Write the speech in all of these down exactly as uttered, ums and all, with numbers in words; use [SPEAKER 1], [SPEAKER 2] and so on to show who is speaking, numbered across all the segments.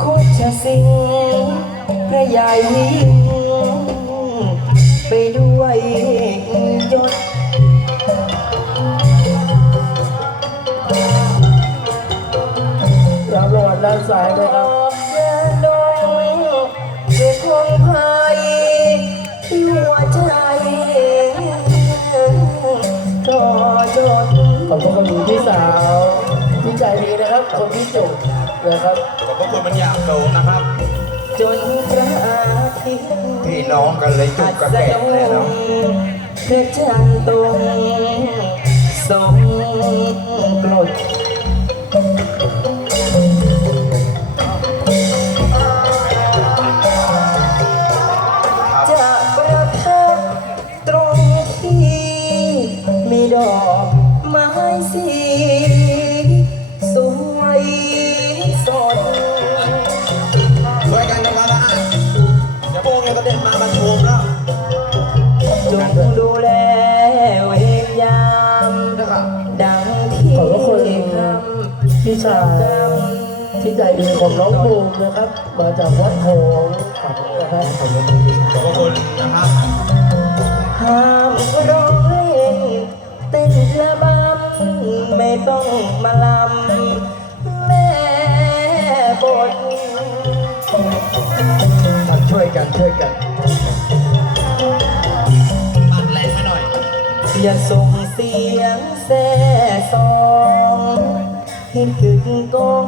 [SPEAKER 1] โคชสิงห์พระใหญ่ไปด้วยยศ
[SPEAKER 2] รับรางวัลด้านซ้ายไหมครับ
[SPEAKER 1] เดินดงสุขงภัยหัวใจก็จด
[SPEAKER 2] ขอบคุณคุณพี่สาวพี่ใจดีนะครับคนที่จุกนะครับ
[SPEAKER 3] ขอบพระคุณมันอยากโดงนะครับ
[SPEAKER 1] จนพระอาทิตย์
[SPEAKER 3] พี่น้องกันเลยจุกกระแตกแน่เนาะ
[SPEAKER 1] พระจันทร์ตรงสมกลดจะประทับตรงที่มีดอกไม้สีสวยสด
[SPEAKER 3] ช่วยกันทำความสะอาดอย่าโป้งอย่ากระเด็นมาบรรทุมแล้ว
[SPEAKER 1] จงดูแลเวรยามดังที่
[SPEAKER 2] ขอบพระคุณ
[SPEAKER 1] คำ
[SPEAKER 2] พี่ชายที่ใจดีของน้องบูมนะครับมาจากวัดโพงขอบคุณนะครับขอบคุณพี่ชาย
[SPEAKER 3] ขอบพระคุณนะครับ
[SPEAKER 1] ห้ามร้องเล่นเต้นระบำไม่ต้องมาลำแม่บท
[SPEAKER 2] ช่วยกันช่วยกัน
[SPEAKER 3] ปัดแรงไปหน่อย
[SPEAKER 1] อย่าส่งเสียงแซ่ซองให้กึกก้อง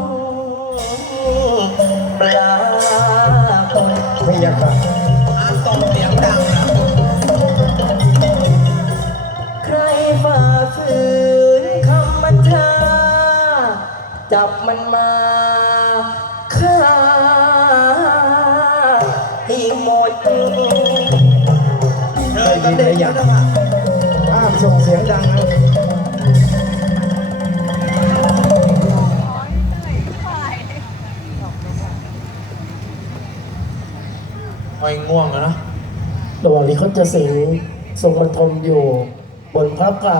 [SPEAKER 1] ปลาคน
[SPEAKER 2] ไม่อยากครับ
[SPEAKER 3] อ่านตรงเสียงดังนะ
[SPEAKER 1] ใครฝ่าฝืนคำมันชาจับมันมาฆ่าให้หมด
[SPEAKER 3] เดินกระเด็นนะ
[SPEAKER 2] ห้ามส่งเสียงดังนะ
[SPEAKER 3] ไม่ง่วงแล้วนะ
[SPEAKER 2] ระหว่างที่เขาจะสิงทรงบรรทมอยู่บนพระพลา